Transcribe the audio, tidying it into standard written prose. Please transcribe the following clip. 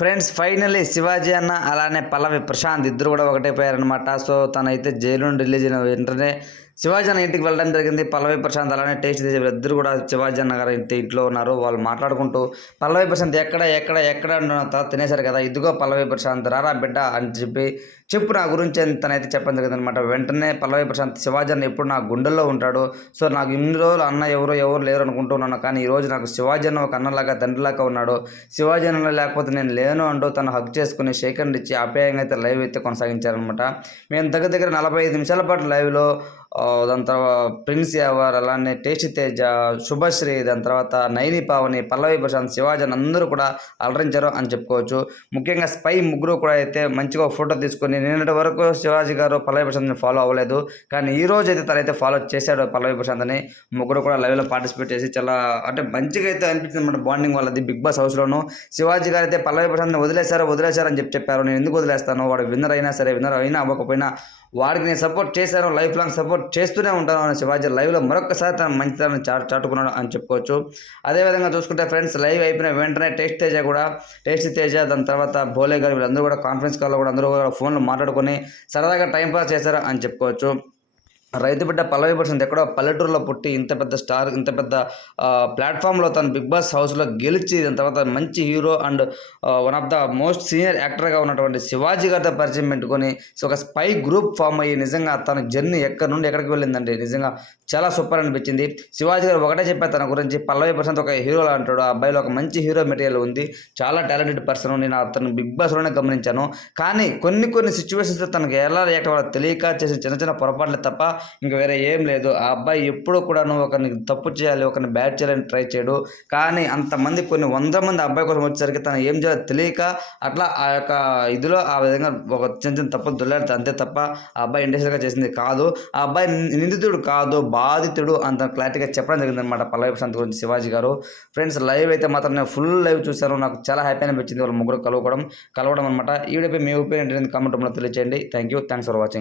Friends finally Shivaji అన్న అలానే పల్లవి ప్రశాంత్ ఇద్దరు కూడా ఒకటైపోయారనమాట. సో తనైతే జైలు నుండి రిలీజ్ అయిన వెంటనే శివాజీ అన్న ఇంటికి వెళ్ళడం జరిగింది. పల్లవి ప్రశాంత్ అలానే టేస్ట్ చేసే ఇద్దరు కూడా శివాజీ అన్న గారు ఇంట్లో ఉన్నారు. వాళ్ళు మాట్లాడుకుంటూ పల్లవి ప్రశాంత్ ఎక్కడ ఎక్కడ ఎక్కడ తినేశారు కదా, ఇదిగో పల్లవి ప్రశాంత్ రారా బిడ్డ అని చెప్పు నా గురించి అని తనైతే చెప్పడం జరిగింది అనమాట. వెంటనే పల్లవి ప్రశాంత్ శివాజీ అన్న ఎప్పుడు నా గుండెల్లో ఉంటాడు. సో నాకు ఇన్ని రోజులు అన్న ఎవరు లేరు అనుకుంటున్నాను, కానీ ఈరోజు నాకు శివాజీ అన్న ఒక అన్నలాగా తండ్రిలాగా ఉన్నాడు. శివాజీ అన్న లేకపోతే నేను లేను అంటూ తను హక్ చేసుకుని షేక్ హ్యాండ్ ఇచ్చి ఆప్యాయంగా అయితే లైవ్ అయితే కొనసాగించారనమాట. మేము దగ్గర 45 నిమిషాల పాటు లైవ్లో దాని తర్వాత ప్రిన్స్ యావర్, అలానే టేస్టీ తేజ, శుభశ్రీ, దాని తర్వాత నైని పావని, పల్లవి ప్రశాంత్, శివాజీ అందరూ కూడా అలరించారు అని చెప్పుకోవచ్చు. ముఖ్యంగా స్పై ముగ్గురు కూడా అయితే మంచిగా ఫోటో తీసుకొని, నిన్నటి వరకు శివాజీ గారు పల్లవి ప్రశాంత్ని ఫాలో అవ్వలేదు, కానీ ఈ రోజు అయితే తనైతే ఫాలో చేశాడు పల్లవి ప్రశాంత్ని. ముగ్గురు కూడా లైవ్లో పార్టిసిపేట్ చేసి చాలా అంటే మంచిగా అయితే అనిపించింది అనమాట బాండింగ్ వాళ్ళది. బిగ్ బాస్ హౌస్లోను శివాజీ గారు అయితే పల్లవి ప్రశాంత్ని వదిలేశారు అని చెప్పారు. నేను ఎందుకు వదిలేస్తాను, వాడు విన్నర్ అయినా సరే, విన్నర్ అయినా అవ్వకపోయినా వాడికి నేను సపోర్ట్ చేశాను, లైఫ్ లాంగ్ సపోర్ట్ చేస్తూనే ఉంటాను అని శివాజీ లైవ్లో మరొకసారి తన మంచితనాన్ని చాటుకున్నాడు అని చెప్పుకోవచ్చు. అదేవిధంగా చూసుకుంటే ఫ్రెండ్స్, లైవ్ అయిపోయిన వెంటనే టేస్టీ తేజ దాని తర్వాత భోలే గారు వీళ్ళందరూ కూడా కాన్ఫరెన్స్ కాల్లో కూడా అందరూ కూడా ఫోన్లో మాట్లాడుకొని సరదాగా టైంపాస్ చేశారు అని చెప్పుకోవచ్చు. రైతు బిడ్డ పల్లవి ప్రశాంత్ ఎక్కడో పల్లెటూరులో పుట్టి ఇంత పెద్ద స్టార్, ఇంత పెద్ద ప్లాట్ఫామ్లో తను బిగ్ బాస్ హౌస్లో గెలిచి దాని తర్వాత మంచి hero and one of the most senior యాక్టర్గా ఉన్నటువంటి శివాజీ గారితో పరిచయం పెట్టుకొని ఒక స్పై గ్రూప్ ఫామ్ అయ్యి నిజంగా తన జర్నీ ఎక్కడి నుండి ఎక్కడికి వెళ్ళిందండి. నిజంగా చాలా సూపర్ అనిపించింది. శివాజీ గారు ఒకటే చెప్పారు తన గురించి, పల్లవి ప్రశాంత్ ఒక హీరోలా అంటాడు, ఆ అబ్బాయిలో ఒక మంచి హీరో మెటీరియల్ ఉంది, చాలా టాలెంటెడ్ పర్సన్, నేను అతను బిగ్ బాస్లోనే గమనించాను, కానీ కొన్ని సిచ్యువేషన్స్లో తనకు ఎలా రియాక్ట్ అవ్వాలో తెలియక చేసిన చిన్న పొరపాట్లే తప్ప ఇంకా వేరే ఏం లేదు. ఆ అబ్బాయి ఎప్పుడు కూడాను ఒకరిని తప్పు చేయాలి, ఒకరిని బ్యాడ్ చేయాలని ట్రై చేయడు, కానీ అంతమంది కొన్ని 100 మంది అబ్బాయి కోసం వచ్చేసరికి తను ఏం చేయాలో తెలియక అట్లా ఆ యొక్క ఇదిలో ఆ విధంగా ఒక చిన్న తప్పులు దొల్లాడు అంతే తప్ప ఆ అబ్బాయి ఇండస్ట్రీగా చేసింది కాదు. ఆ అబ్బాయి నిందితుడు కాదు, బాధితుడు అంత క్లారిటీగా చెప్పడం జరిగింది అనమాట పల్లవి ప్రశాంత్ గురించి శివాజీ గారు. ఫ్రెండ్స్ లైవ్ అయితే మాత్రం నేను ఫుల్ లైవ్ చూశాను, నాకు చాలా హ్యాపీ అనిపించింది వాళ్ళ ముగ్గురు కలవడం అనమాట. ఈ వీడియోపై మీ ఒపీనియన్ కామెంట్ రూపంలో తెలియజేయండి. Thanks for watching.